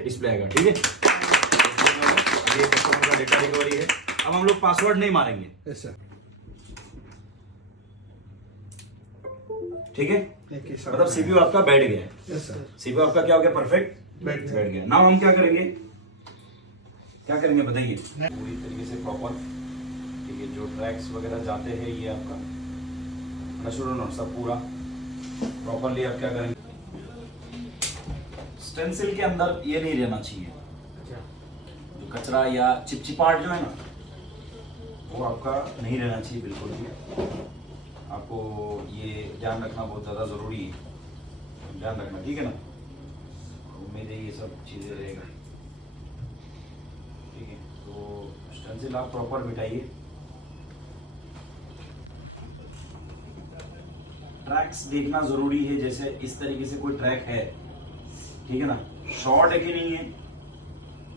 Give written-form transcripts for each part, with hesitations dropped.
Display आएगा। ठीक है, ये कस्टमर का डेटा रिकवरी है। अब हम लोग पासवर्ड नहीं मारेंगे। Yes sir. ठीक है, मतलब सीपीयू आपका बैठ गया है। Yes sir. सीपीयू आपका क्या हो गया, परफेक्ट बैठ गया। नाउ हम क्या करेंगे बताइए। पूरी तरीके से प्रॉपर, ठीक है, जो ट्रैक्स वगैरह जाते हैं ये आपका सब पूरा प्रॉपरली आप क्या करेंगे, स्टेंसिल के अंदर ये नहीं रहना चाहिए, जो कचरा या चिपचिपाहट जो है ना वो आपका नहीं रहना चाहिए बिल्कुल भी। आपको ये ध्यान रखना बहुत ज़्यादा ज़रूरी है, ध्यान रखना, ठीक है ना। उम्मीद है ये सब चीज़ें रहेगा। ठीक है, तो स्टेंसिल आप प्रॉपर बिठाइए। ट्रैक्स देखना ज़रूरी है, जैसे इस तरीके से कोई ट्रैक है, ठीक है ना, शॉर्ट है कि नहीं है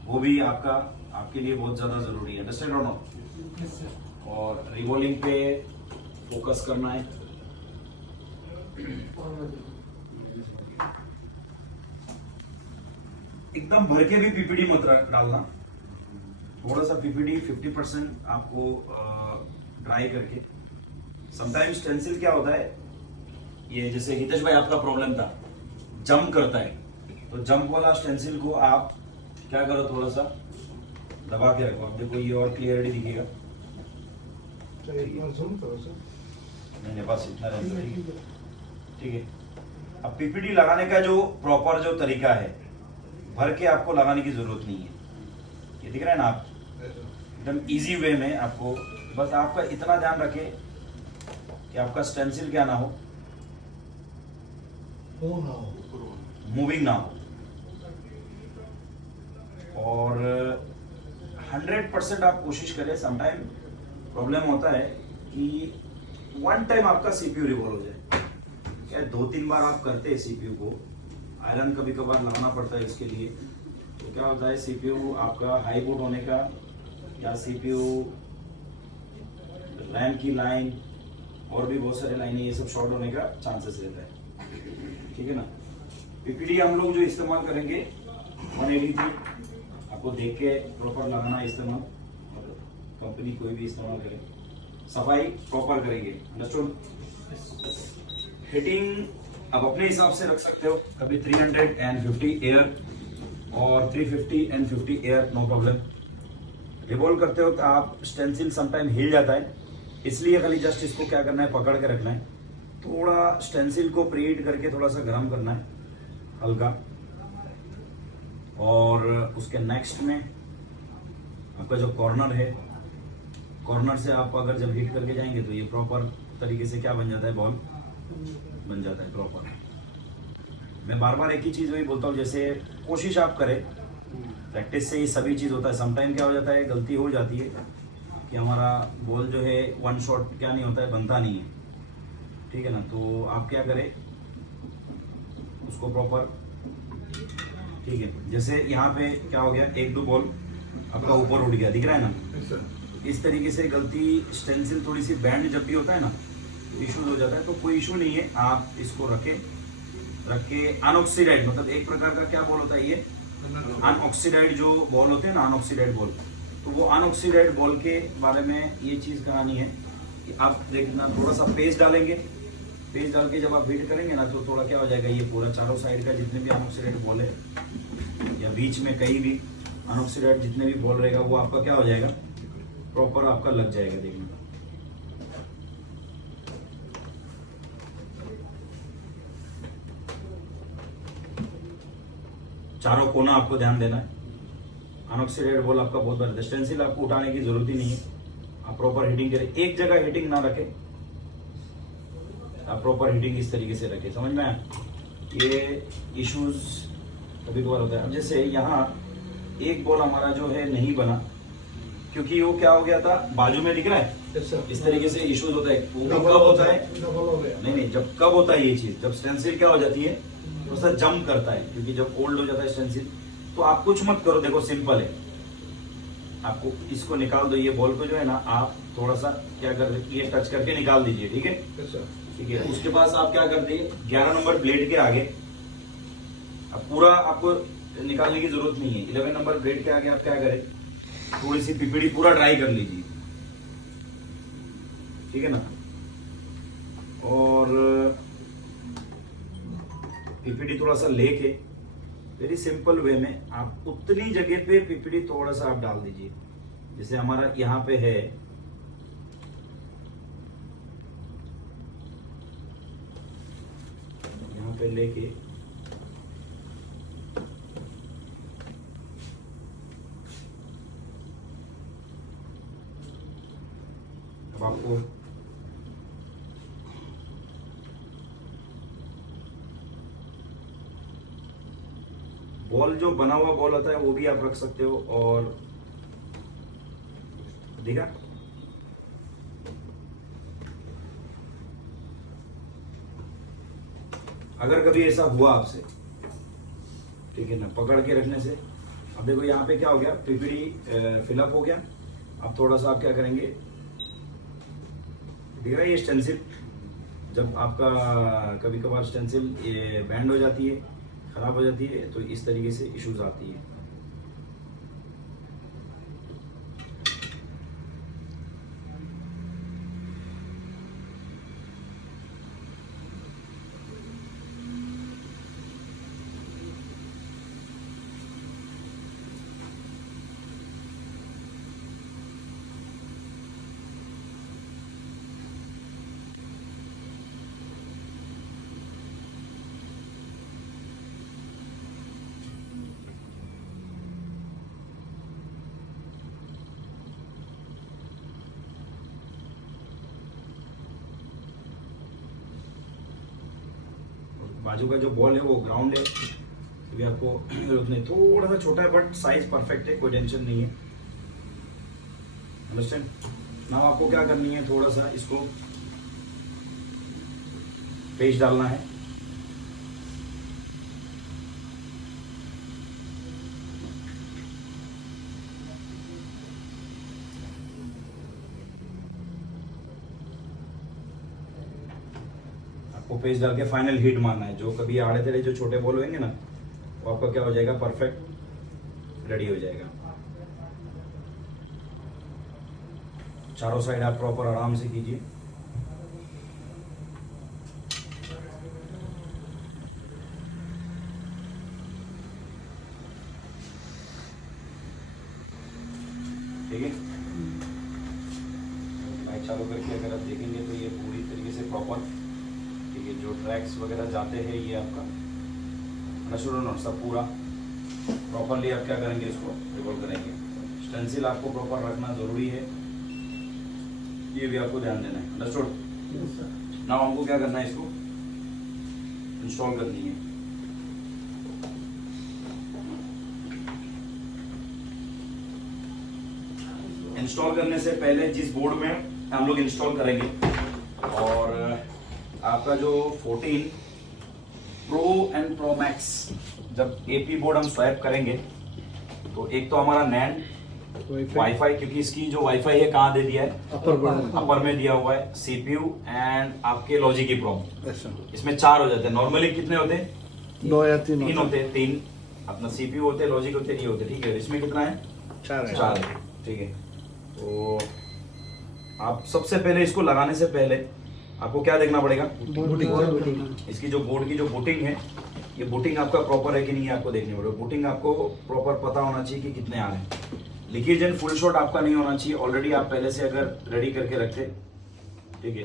वो भी आपके लिए बहुत ज़्यादा ज़रूरी है। अंडरस्टैंड और नो। और रिवॉल्विंग पे फोकस करना है। एकदम भर के भी पीपीडी मत डालना, थोड़ा सा पीपीडी 50% आपको ड्राई करके। समटाइम्स स्टेंसिल क्या होता है, ये जैसे हितेश भाई आपका प्रॉब्लम था, जंप करता है, तो जंप वाला स्टेंसिल को आप क्या करो, थोड़ा सा दबा के रखो। आप देखो ये और क्लियरली दिखेगा। नहीं बस इतना रहता है, ठीक है। अब पीपीडी लगाने का जो प्रॉपर जो तरीका है, भर के आपको लगाने की जरूरत नहीं है। ये दिख रहा है ना, आप एकदम इजी वे में आपको, बस आपका इतना ध्यान रखे कि आपका स्टेंसिल क्या ना हो, मूविंग ना हो। और 100% आप कोशिश करें। समटाइम प्रॉब्लम होता है कि वन टाइम आपका सीपीयू रिवॉल्व हो जाए, क्या 2-3 बार आप करते हैं सीपीयू को, आयरन कभी कभार लगाना पड़ता है इसके लिए, तो क्या होता है सीपीयू आपका हाई बूट होने का या सीपीयू रैम की लाइन और भी बहुत सारे लाइनें ये सब शॉर्ट होने का चांसेस रहता है। ठीक है ना। पीपीडी हम लोग जो इस्तेमाल करेंगे 180 आपको देख के प्रॉपर लगाना इस्तेमाल, और कंपनी कोई भी इस्तेमाल करे, सफाई प्रॉपर करेंगे। अंडरस्टूड। हीटिंग अब अपने हिसाब से रख सकते हो, कभी 350 एयर और 350 and 50 air, no problem. Revolve करते हो तो आप स्टेंसिल समटाइम हिल जाता है, इसलिए खाली जस्ट इसको क्या करना है, पकड़ के रखना है। थोड़ा स्टेंसिल को प्रीहीट करके थोड़ा सा गर्म करना है हल्का, और उसके नेक्स्ट में आपका जो कॉर्नर है, कॉर्नर से आप अगर जब हीट करके जाएंगे तो ये प्रॉपर तरीके से क्या बन जाता है, बॉल बन जाता है प्रॉपर। मैं बार बार एक ही चीज़ वही बोलता हूँ, जैसे कोशिश आप करें, प्रैक्टिस से ही सभी चीज़ होता है। समटाइम क्या हो जाता है, गलती हो जाती है कि हमारा बॉल जो है वन शॉट क्या नहीं होता है, बनता नहीं है, ठीक है ना। तो आप क्या करें, उसको प्रॉपर, ठीक है। जैसे यहाँ पे क्या हो गया, 1-2 बॉल आपका ऊपर उठ गया, दिख रहा है ना। इस तरीके से गलती, स्टेंसिल थोड़ी सी बैंड जब भी होता है ना तो इशूज हो जाता है, तो कोई इशू नहीं है। आप इसको रख के अनऑक्सीडाइड, मतलब एक प्रकार का क्या बॉल होता है ये, अनऑक्सीडाइड जो बॉल होते हैं ना, अनऑक्सीडाइड बॉल, तो वो अनऑक्सीडाइड बॉल के बारे में ये चीज़ कहानी है कि आप देखना, थोड़ा सा पेस्ट डालेंगे, पेस्ट डाल के जब आप हीट करेंगे ना तो थोड़ा क्या हो जाएगा, ये पूरा चारों साइड का जितने भी अनऑक्सीडाइड बॉल है या बीच में कहीं भी अनऑक्सीडाइड जितने भी बॉल रहेगा वो आपका क्या हो जाएगा, प्रॉपर आपका लग जाएगा। देखना चारों कोना आपको ध्यान देना है। अनऑक्सीडाइड बॉल आपका बहुत बड़ा, स्टेंसिल आपको उठाने की जरूरत ही नहीं है। आप प्रॉपर हीटिंग करें, एक जगह हीटिंग ना रखें, आप प्रॉपर हीटिंग इस तरीके से रखें। समझ में आया? ये इश्यूज कभी कभार होता है। अब जैसे यहाँ एक बॉल हमारा जो है नहीं बना, क्योंकि वो क्या हो गया था, बाजू में दिख रहा है, इस तरीके से इश्यूज होता है। वो कब होता है, नहीं, जब कब होता है ये चीज, जब स्टेंसिल क्या हो जाती है, थोड़ा सा जंप करता है, क्योंकि जब ओल्ड हो जाता है स्टेंसिल। तो आप कुछ मत करो, देखो सिंपल है, आपको इसको निकाल दो, ये बॉल को जो है ना आप थोड़ा सा क्या कर, ये टच करके निकाल दीजिए, ठीक है, ठीक है। उसके बाद आप क्या करते हैं, 11 नंबर ब्लेड के आगे अब पूरा आपको निकालने की जरूरत नहीं है। 11 नंबर ब्लेड के आगे आप क्या करें, थोड़ी सी पीपीडी पूरा ड्राई कर लीजिए, ठीक है ना। और पीपीडी थोड़ा सा लेके वेरी सिंपल वे में आप उतनी जगह पे पीपीडी थोड़ा सा आप डाल दीजिए, जैसे हमारा यहाँ पे है, यहाँ पे लेके अब आपको बॉल जो बना हुआ बॉल आता है वो भी आप रख सकते हो। और देखा, अगर कभी ऐसा हुआ आपसे, ठीक है ना, पकड़ के रखने से, अब देखो यहाँ पे क्या हो गया, पीपीडी फिलअप हो गया। अब थोड़ा सा आप क्या करेंगे, दिख रहा है ये स्टेंसिल, जब आपका कभी कभार स्टेंसिल ये बैंड हो जाती है, खराब हो जाती है, तो इस तरीके से इश्यूज आती है। बाजू का जो बॉल है वो ग्राउंड है, तो भी आपको जरूरत नहीं, थोड़ा सा छोटा है बट साइज परफेक्ट है, कोई टेंशन नहीं है। अंडरस्टैंड। नाउ आपको क्या करनी है, थोड़ा सा इसको पेस्ट डालना है। आपको पेस्ट डाल के फाइनल हीट मारना है। जो कभी आड़े तेरे जो छोटे बॉल होंगे ना, वो आपका क्या हो जाएगा, परफेक्ट रेडी हो जाएगा। चारों साइड आप प्रॉपर आराम से कीजिए। ठीक है, लाइट चालू करके अगर आप देखेंगे तो ये पूरी तरीके से प्रॉपर, ठीक है, जो ट्रैक्स वगैरह जाते हैं ये आपका नशुरन सब पूरा प्रॉपरली आप क्या करेंगे, इसको रिवॉल्व करेंगे। स्टेंसिल आपको प्रॉपर रखना जरूरी है, ये भी आपको ध्यान देना है। अंडरस्टूड। नाउ हमको क्या करना है, इसको इंस्टॉल करनी है। इंस्टॉल करने से पहले जिस बोर्ड में हम लोग इंस्टॉल करेंगे, और आपका जो 14 प्रो एंड प्रो मैक्स जब एपी बोर्ड हम स्वैप करेंगे, तो एक तो हमारा नैंड वाईफाई, क्योंकि इसकी जो वाईफाई है कहाँ दे दिया है, अपर में दिया हुआ है, सीपीयू एंड आपके लॉजिक की प्रॉम, इसमें 4 हो जाते हैं। नॉर्मली कितने होते हैं, 9 या 3 होते हैं। 3 अपना सीपीयू होते हैं, लॉजिक होते नहीं होते, ठीक है। इसमें कितना है, 4 है, ठीक है। तो आप सबसे पहले इसको लगाने से पहले आपको क्या देखना पड़ेगा, इसकी जो बोर्ड की जो बूटिंग है, ये बूटिंग आपका प्रॉपर है कि नहीं, आपको देखनी पड़ेगी। बूटिंग आपको प्रॉपर पता होना चाहिए कि कितने आ रहे हैं। लीकेज एंड फुल शॉट आपका नहीं होना चाहिए, ऑलरेडी आप पहले से अगर रेडी करके रखते, ठीक है।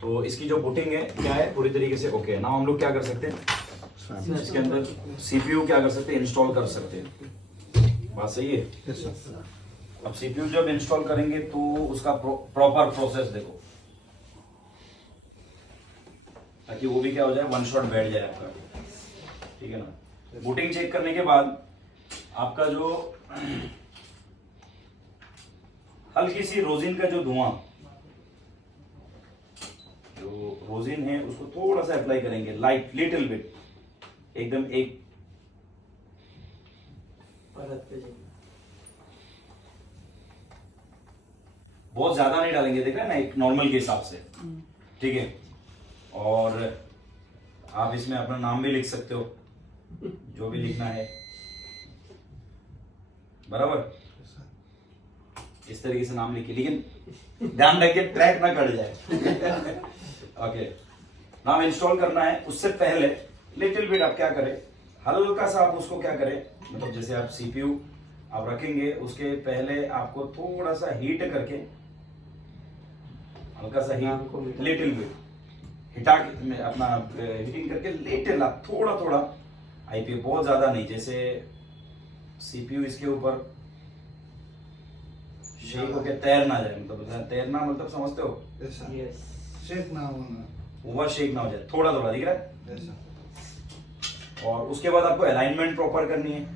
तो इसकी जो बूटिंग है क्या है, पूरी तरीके से ओके है। नाउ हम लोग क्या कर सकते हैं, इसके अंदर सीपीयू क्या कर सकते हैं, इंस्टॉल कर सकते हैं। बात सही है। अब सीपीयू जब इंस्टॉल करेंगे तो उसका प्रॉपर प्रोसेस देखो, ताकि वो भी क्या हो जाए, वन शॉट बैठ जाए आपका, ठीक है ना। बूटिंग चेक करने के बाद आपका जो हल्की सी रोजिन का जो धुआं, जो रोजिन है उसको थोड़ा सा अप्लाई करेंगे, लाइट लिटिल बिट, एकदम एक बहुत ज्यादा नहीं डालेंगे, देख रहे हैं ना, एक नॉर्मल के हिसाब से, ठीक है। और आप इसमें अपना नाम भी लिख सकते हो, जो भी लिखना है, बराबर, इस तरीके से नाम लिखिए, लेकिन ध्यान रखिए ट्रैक ना कट जाए। ओके, नाम इंस्टॉल करना है, उससे पहले लिटिल बिट आप क्या करें, हल्का सा आप उसको क्या करें, मतलब जैसे आप सीपीयू आप रखेंगे उसके पहले आपको थोड़ा सा हीट करके, हल्का सा हीट, लिटिल बिट हिटा के अपना हीटिंग करके लिटिल आप थोड़ा थोड़ा आईपी, बहुत ज्यादा नहीं, जैसे सीपीयू इसके ऊपर शेक होके तैर ना जाए, मतलब तैरना मतलब समझते हो, शेक ना होना, ओवर शेक ना हो जाए, थोड़ा थोड़ा दिख रहा है। और उसके बाद आपको अलाइनमेंट प्रॉपर करनी है,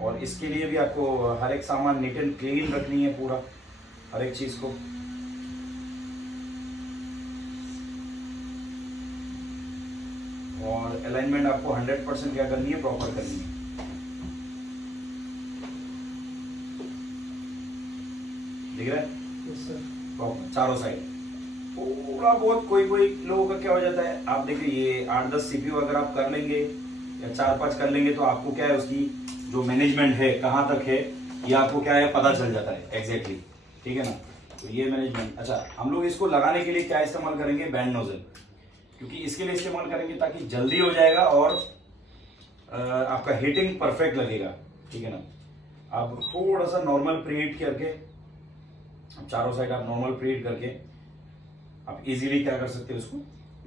और इसके लिए भी आपको हर एक सामान नीट एंड क्लीन रखनी है, पूरा हर एक चीज को। और अलाइनमेंट आपको 100% क्या करनी है, प्रॉपर करनी है। दिख रहा है? प्रॉपर चारों साइड। थोड़ा बहुत कोई कोई लोगों का क्या हो जाता है, आप देखिए ये 8-10 सीपीयू अगर आप कर लेंगे या 4-5 कर लेंगे, तो आपको क्या है उसकी जो मैनेजमेंट है कहाँ तक है ये आपको क्या है पता चल जाता है एग्जैक्टली, ठीक है ना। तो ये मैनेजमेंट, अच्छा हम लोग इसको लगाने के लिए क्या इस्तेमाल करेंगे, बैंड नोजल, क्योंकि इसके लिए इस्तेमाल करेंगे ताकि जल्दी हो जाएगा और आपका हीटिंग परफेक्ट लगेगा, ठीक है ना। आप थोड़ा सा नॉर्मल प्रीहीट करके, चारों साइड आप नॉर्मल प्रीहीट करके आप इजीली क्या कर सकते हो, उसको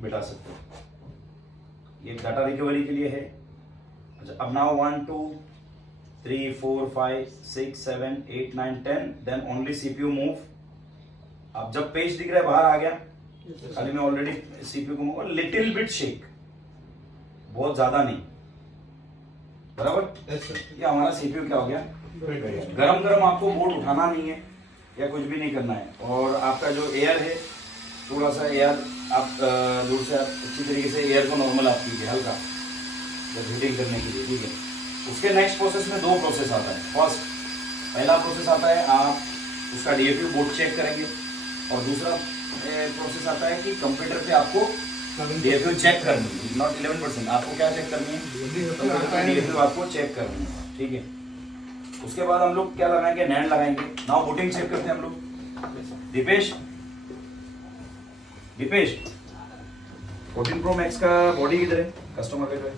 बिठा सकते हो। ये डाटा रिकवरी के लिए है। अच्छा, अब now 1 2 3 4 5 6 7 8 9 10, then only CPU move. अब जब पेज दिख रहा है बाहर आ गया, खाली मैं ऑलरेडी सीपीयू को मूव, लिटिल बिट शेक, बहुत ज्यादा नहीं, बराबर। ये हमारा सीपीयू क्या हो गया, गरम गरम, आपको बोर्ड उठाना नहीं है या कुछ भी नहीं करना है। और आपका जो एयर है, थोड़ा सा एयर आप दूर से आप अच्छी तरीके से एयर को नॉर्मल आप कीजिए हल्का, जब हीटिंग करने के लिए, ठीक है। उसके नेक्स्ट प्रोसेस में 2 प्रोसेस आता है। फर्स्ट, पहला प्रोसेस आता है आप उसका डीएफयू बोर्ड चेक करेंगे, और दूसरा प्रोसेस आता है कि कंप्यूटर पे आपको डीएफयू चेक करनी है, नॉट 11%, आपको क्या चेक करनी है, डीएफयू आपको चेक करनी है, ठीक है। उसके बाद हम लोग क्या लगाएंगे, नैंड लगाएंगे। नाउ बूटिंग चेक करते हैं हम लोग। दीपेश 14 Pro Max का बॉडी किधर है, कस्टमर का जो है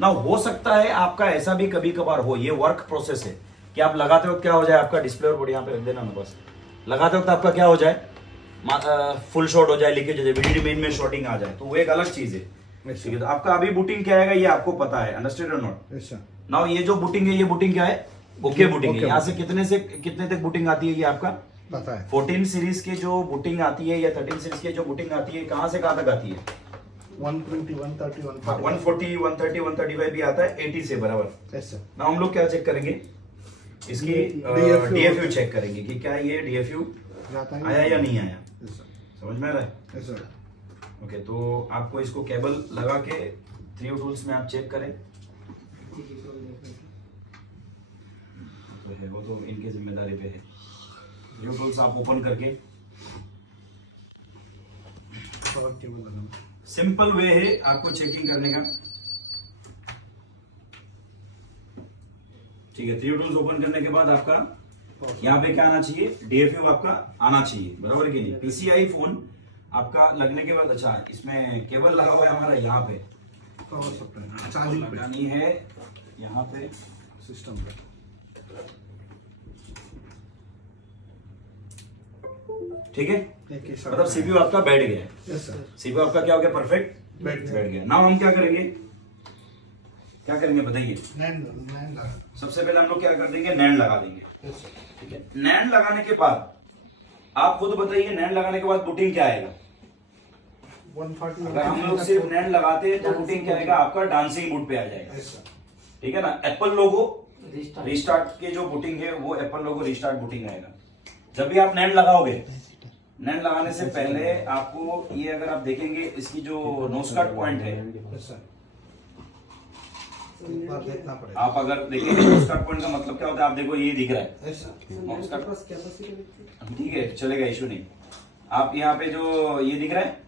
ना। हो सकता है आपका ऐसा भी कभी कभार हो, ये वर्क प्रोसेस है कि आप लगाते वक्त क्या हो जाए, आपका डिस्प्ले और बॉडी यहाँ पे रख देना ना, बस लगाते वक्त आपका क्या हो जाए, फुल शॉट हो जाए, लीकेज हो जाए, वीडियो मेन में शॉटिंग आ जाए, तो वो एक अलग चीज है। ठीक है, तो आपका अभी बूटिंग क्या आएगा ये आपको पता है, अंडरस्टैंड और नॉट। नाउ ये जो बूटिंग है, ये बूटिंग क्या है, ओके बूटिंग है। यहाँ से कितने तक बूटिंग आती है ये आपका पता है। 14 सीरीज के जो बूटिंग आती है या 13 सीरीज की जो बूटिंग आती है, कहाँ से कहाँ तक आती है, 120 130 140 130 135 भी आता है, 80 से बराबर। ना हम लोग क्या चेक करेंगे, इसकी डीएफयू चेक करेंगे कि क्या ये डीएफयू आया या नहीं आया, समझ में आ रहा है। ओके, तो आपको इसको केबल लगा के 3U टूल्स में आप चेक करें, तो है वो तो इनके जिम्मेदारी पे है। 3U टूल्स आप ओपन करके, सिंपल वे है आपको चेकिंग करने का, ठीक है। 3U टूल्स ओपन करने के बाद आपका यहाँ पे क्या आना चाहिए, डीएफयू आपका आना चाहिए, बराबर कि नहीं। पीसीआई फोन आपका लगने के बाद, अच्छा इसमें केबल लगा हुआ है हमारा यहाँ पे, लगानी है यहाँ पे सिस्टम पे, ठीक है। मतलब सीपीयू आपका बैठ गया है, सीपीयू आपका क्या हो गया, परफेक्ट बैठ गया। नाउ हम क्या करेंगे बताइए। सबसे पहले हम लोग क्या कर देंगे, नैंड लगा देंगे, ठीक है। नैंड लगाने के बाद आप खुद बताइए, नैंड लगाने के बाद बूटिंग क्या आएगा। 140, अगर हम लोग सिर्फ नैंड लगाते हैं तो बूटिंग क्या आएगा, आपका डांसिंग बूट पे आ जाएगा, ठीक है ना। एप्पल लोगो रिस्टार्ट के जो बूटिंग है वो एप्पल लोगो रिस्टार्ट बूटिंग आएगा। जब भी आप नैंड लगाओगे, नैंड लगाने से पहले आपको ये, अगर आप देखेंगे इसकी जो नोज कट पॉइंट है, आप अगर देखेंगे नोज कट पॉइंट का मतलब क्या होता है, आप देखो ये दिख रहा है नोज कट, ठीक है चलेगा, इशू नहीं। आप यहाँ पे जो ये दिख रहा है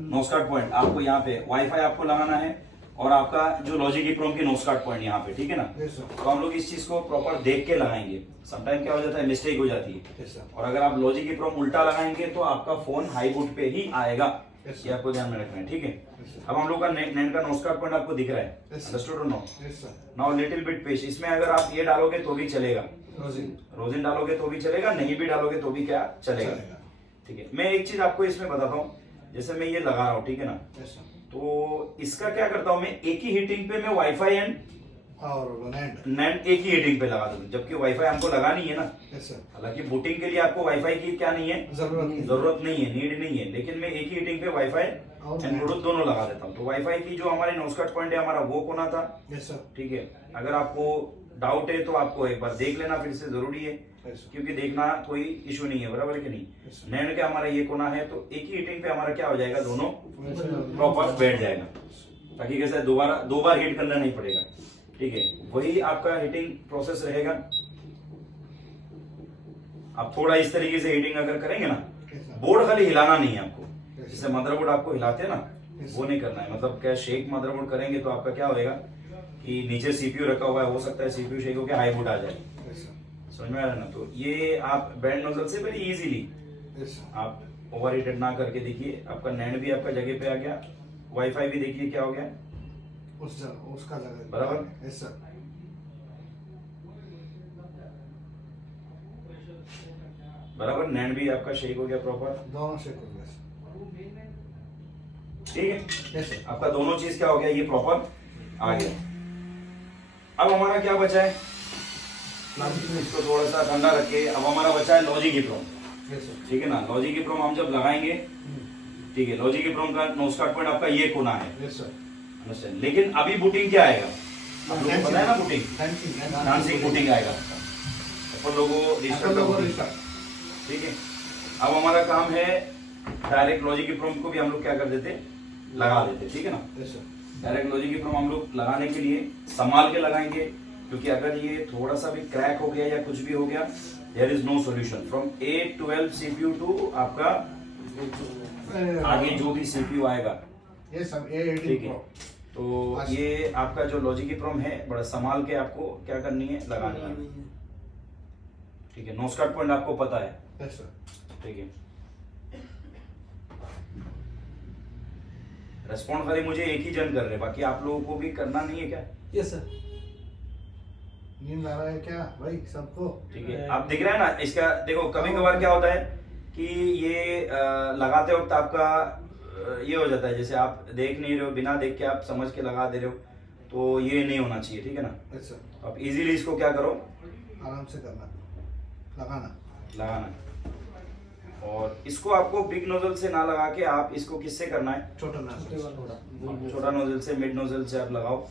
नोज कट पॉइंट, आपको यहाँ पे वाईफाई आपको लगाना है, और आपका जो लॉजिक EEPROM की नो स्टार्ट पॉइंट यहाँ पे, ठीक है ना। Yes, sir. तो हम लोग इस चीज को प्रॉपर देख के लगाएंगे। समटाइम क्या हो जाता है, मिस्टेक हो जाती है। Yes, sir. और अगर आप लॉजिक EEPROM उल्टा लगाएंगे तो आपका फोन हाई बूट पे ही आएगा। Yes, sir. ये आपको ध्यान में रखना है, ठीक है। Yes, sir. अब हम लोग का नेट का नो स्टार्ट पॉइंट आपको दिख रहा है, Yes, sir. अंडरस्टूड और no. Yes, sir. Now little bit pace, इसमें अगर आप ये डालोगे तो भी चलेगा, Rosin. रोजिन डालोगे तो भी चलेगा, नहीं भी डालोगे तो भी क्या चलेगा, चलेगा। ठीक है। मैं एक चीज आपको इसमें बताता हूँ, जैसे मैं ये लगा रहा हूँ, ठीक है ना। Yes, sir. तो इसका क्या करता हूँ मैं, एक ही हीटिंग पे मैं वाईफाई एंड और NAND. नेट एक ही हीटिंग पे लगा दूँ, जबकि वाईफाई हमको लगा नहीं है ना। Yes, sir. हालांकि बूटिंग के लिए आपको वाईफाई की क्या नहीं है, जरूरत नहीं. जरूरत नहीं है, नीड नहीं है, लेकिन मैं एक ही हीटिंग पे वाईफाई और एंड ब्लूटूथ दोनों लगा देता हूँ। तो वाईफाई की जो हमारी नोस्कट पॉइंट है हमारा वो कोना था, Yes, sir. ठीक है। अगर आपको डाउट है तो आपको एक बार देख लेना फिर से, जरूरी है, Yes, sir. क्योंकि देखना कोई इशू नहीं है, बराबर है कि नहीं। Yes, sir. नैंड के हमारा ये कोना है, तो एक ही हीटिंग पे हमारा क्या हो जाएगा, दोनों Yes, sir. प्रॉपर बैठ जाएगा, ताकि कैसे दो बार हीट करना नहीं पड़ेगा, ठीक है। वही आपका हीटिंग प्रोसेस रहेगा। आप थोड़ा इस तरीके से हीटिंग अगर करेंगे ना, Yes, sir. बोर्ड खाली हिलाना नहीं है आपको, Yes, जैसे मदरबोर्ड आपको हिलाते हैं ना, Yes, वो नहीं करना है। मतलब क्या शेक मदरबोर्ड करेंगे तो आपका क्या होएगा कि नीचे सीपीयू रखा हुआ है, हो सकता है सीपीयू शेक होकर हाई बूट आ जाए, Yes, sir. समझ में आ रहा है ना। तो ये आप बैंड नोजल से बड़ी इजीली Yes, sir. आप ओवर हीटेड ना करके देखिए, आपका नैंड भी आपका जगह पे आ गया, वाईफाई भी देखिए क्या हो गया, उस जगह, उसका जगह. बराबर? Yes, sir. बराबर। नैंड भी आपका शेक हो गया प्रॉपर, दोनों शेक हो गया. ठीक है। Yes, sir. आपका दोनों चीज क्या हो गया, ये प्रॉपर आ गया। अब हमारा क्या बचा है, इसको थोड़ा सा ठंडा रखे। अब हमारा बचा है लॉजिक EEPROM, Yes, sir. ठीक है ना। लॉजिक EEPROM हम जब लगाएंगे, ठीक है, लॉजिक EEPROM का नो स्टार्ट पॉइंट आपका ये कोना है, Yes, sir. अंडरस्टैंड। लेकिन अभी बूटिंग क्या आएगा, आप लोगों को पता है ना, बूटिंग Dancing. डांसिंग बूटिंग आएगा, अपन लोगों After the को, restart. ठीक है। अब हमारा काम है डायरेक्ट लॉजिक EEPROM को भी हम लोग क्या कर देते, लगा देते, ठीक है ना। Yes, sir. Direct logic EEPROM हम लोग लगाने के लिए संभाल के लगाएंगे, क्योंकि अगर ये थोड़ा सा भी क्रैक हो गया या कुछ भी हो गया, there is no solution. From A12 CPU to आपका आगे जो भी CPU आएगा, Yes, sir. ठीक A18 है। Pro. तो ये आपका जो लॉजिक EEPROM है, बड़ा संभाल के आपको क्या करनी है, लगानी है, ठीक है। नो स्टार्ट पॉइंट आपको पता है, Yes, sir. ठीक है। रेस्पॉन्ड खाली मुझे एक ही जन कर रहे हैं, बाकी आप लोगों को भी करना नहीं है क्या, यस सर। नींद आ रहा है क्या भाई सबको? ठीक है। आप दिख रहा है ना इसका, देखो कभी कभार क्या होता है कि ये लगाते वक्त आपका ये हो जाता है, जैसे आप देख नहीं रहे हो, बिना देख के आप समझ के लगा दे रहे हो, तो ये नहीं होना चाहिए, ठीक है ना। Yes, sir. आप इजीली इसको क्या करो, आराम से करना, लगाना. लगाना। और इसको आपको बिग नोजल से ना लगा के आप इसको किससे करना है, छोटा ना. छोटा नोजल से, मिड नोजल से आप लगाओ,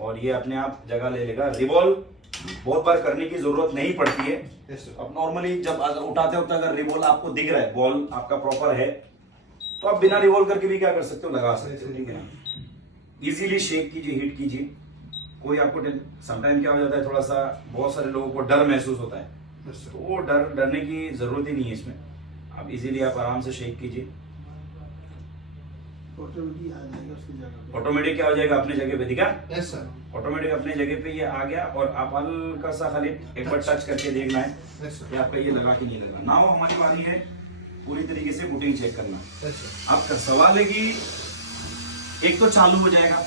और ये अपने आप जगह ले लेगा। रिवॉल्व बहुत बार करने की जरूरत नहीं पड़ती है। Yes, sir. अब नॉर्मली जब अगर उठाते वक्त अगर रिवॉल्व आपको दिख रहा है, बॉल आपका प्रॉपर है, तो आप बिना रिवॉल्व करके भी क्या कर सकते हो, लगा सकते हो, ठीक है ना। इजीली शेक कीजिए, हीट कीजिए, कोई आपको समटाइम क्या हो जाता है, थोड़ा सा बहुत सारे लोगों को डर महसूस होता है, Yes, sir. तो वो डरने की जरूरत ही नहीं है इसमें। आप इजीली आप आराम से शेक कीजिए, ऑटोमेटिक क्या हो जाएगा, अपने जगह पे दिखा, Yes, sir. ऑटोमेटिक अपने जगह पे ये आ गया। और आप हल्का सा खाली एक बार टच करके देखना है Yes, sir. कि आपका ये लगा कि नहीं लगा। नाउ हमारी बारी है पूरी तरीके से बूटिंग चेक करना। Yes, sir. आपका सवाल है कि एक तो चालू हो जाएगा,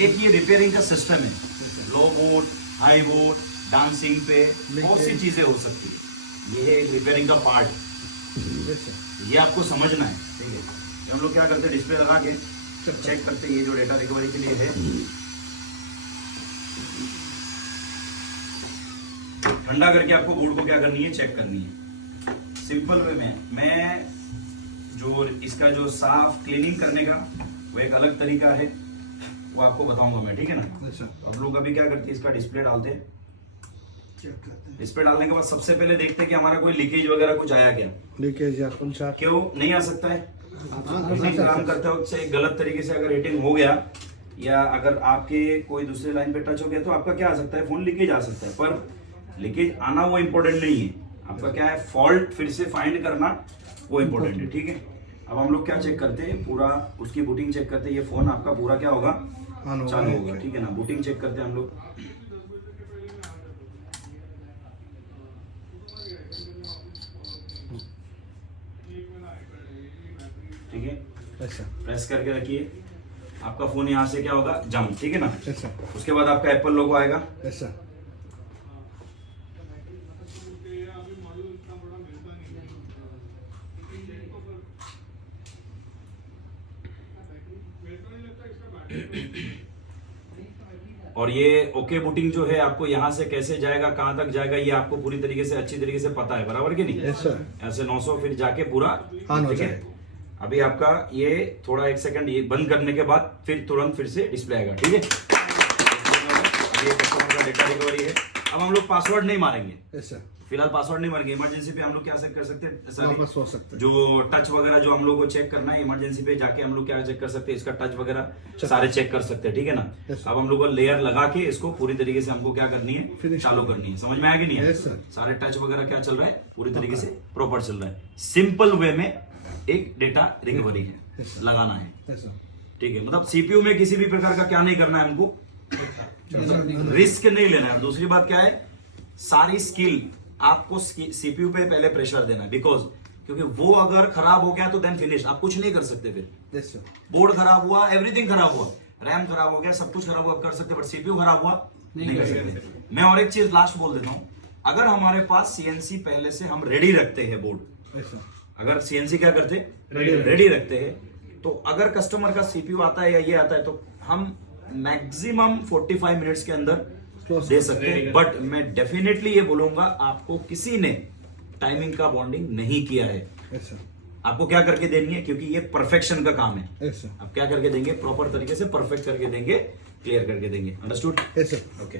एक ये रिपेयरिंग का सिस्टम है, लो बोट, हाई बोट, डांसिंग पे बहुत सी चीजें हो सकती है, ये है एक रिपेयरिंग का पार्ट, Yes, sir. ये आपको समझना है, ठीक है। ये हम लोग क्या करते हैं, डिस्प्ले लगा के चेक करते हैं, ये जो डेटा रिकवरी के लिए है, ठंडा करके आपको बोर्ड को क्या करनी है, चेक करनी है। सिंपल वे में मैं जो इसका जो साफ क्लीनिंग करने का वो एक अलग तरीका है, वो आपको बताऊंगा मैं, ठीक है ना। Yes, sir. अब लोग अभी क्या करते हैं, इसका डिस्प्ले डालते हैं, Check करते हैं. डिस्प्ले डालने के बाद सबसे पहले देखते हैं कि हमारा कोई लीकेज वगैरह कुछ आया क्या, लीकेज या कौन सा? क्यों नहीं आ सकता है। हीटिंग काम करते वक्त से गलत तरीके से अगर हीटिंग हो गया, या अगर आपके कोई दूसरे लाइन पे टच हो गया, तो आपका क्या आ सकता है, फोन लीकेज आ सकता है। पर लीकेज आना वो इम्पोर्टेंट नहीं है, आपका क्या है, फॉल्ट फिर से फाइंड करना वो इम्पोर्टेंट है, ठीक है। अब हम लोग क्या चेक करते हैं, पूरा उसकी बूटिंग चेक करते हैं। ये फोन आपका पूरा क्या होगा, चालू होगा, ठीक है ना। बूटिंग चेक करते हैं हम लोग। ठीक है, ऐसा प्रेस करके रखिए। आपका फोन यहाँ से क्या होगा, जंप, ठीक है ना। ऐसा उसके बाद आपका एप्पल लोगो आएगा। ऐसा और ये ओके बूटिंग जो है, आपको यहाँ से कैसे जाएगा, कहाँ तक जाएगा, ये आपको पूरी तरीके से अच्छी तरीके से पता है, बराबर कि नहीं। Yes, sir. ऐसे 900 फिर जाके पूरा ऑन हो ठीक है। जाएगा। अभी आपका ये थोड़ा 1 सेकंड ये बंद करने के बाद फिर तुरंत फिर से डिस्प्ले आएगा, ठीक है। अभी ये कस्टमर का डेटा रिकवरी है। अब हम लोग पासवर्ड नहीं मारेंगे, ऐसा फिलहाल पासवर्ड नहीं मारेंगे। इमरजेंसी पे हम लोग क्या कर सकते हैं, वापस हो सकता है। जो टच वगैरह जो हम लोग को चेक करना है, इमरजेंसी पे जाके हम लोग क्या चेक कर सकते हैं, इसका टच वगैरह check सारे चेक कर सकते हैं, ठीक है ना। Yes, sir. अब हम लोग को लेयर लगा के इसको पूरी तरीके से हमको क्या करनी है, Finish चालू करनी है। समझ में आया कि नहीं है? Yes, sir. सारे टच वगैरह क्या चल रहा है, पूरी तरीके से प्रॉपर चल रहा है। सिंपल वे में एक डेटा रिकवरी है, Yes, sir. लगाना है, ऐसा ठीक है। मतलब सीपीयू में किसी भी प्रकार का क्या नहीं करना है हमको, रिस्क नहीं लेना है। दूसरी बात क्या है, सारी स्किल आपको सीपीयू पे पहले प्रेशर देना है, बिकॉज क्योंकि वो अगर खराब हो गया तो देन फिनिश, आप कुछ नहीं कर सकते। फिर ऐसा बोर्ड खराब हुआ, एवरीथिंग खराब हुआ, रैम खराब हो गया, सब कुछ खराब हुआ, कर सकते, बट सीपीयू खराब हुआ नहीं कर सकते। मैं और एक चीज लास्ट बोल देता हूं, अगर हमारे पास सीएनसी पहले से हम रेडी रखते हैं बोर्ड, ऐसा अगर सीएनसी क्या करते Ready रेडी रखते हैं, तो अगर कस्टमर का सीपीयू आता है या ये आता है तो हम मैक्सिमम 45 मिनट्स के अंदर Close दे कर सकते हैं। बट मैं डेफिनेटली ये बोलूंगा, आपको किसी ने टाइमिंग का बॉन्डिंग नहीं किया है। ऐसा आपको क्या करके देनी है, क्योंकि ये परफेक्शन का काम है। ऐसा आप क्या करके देंगे, प्रॉपर तरीके से परफेक्ट करके देंगे, क्लियर करके देंगे। अंडरस्टूड? ऐसा ओके।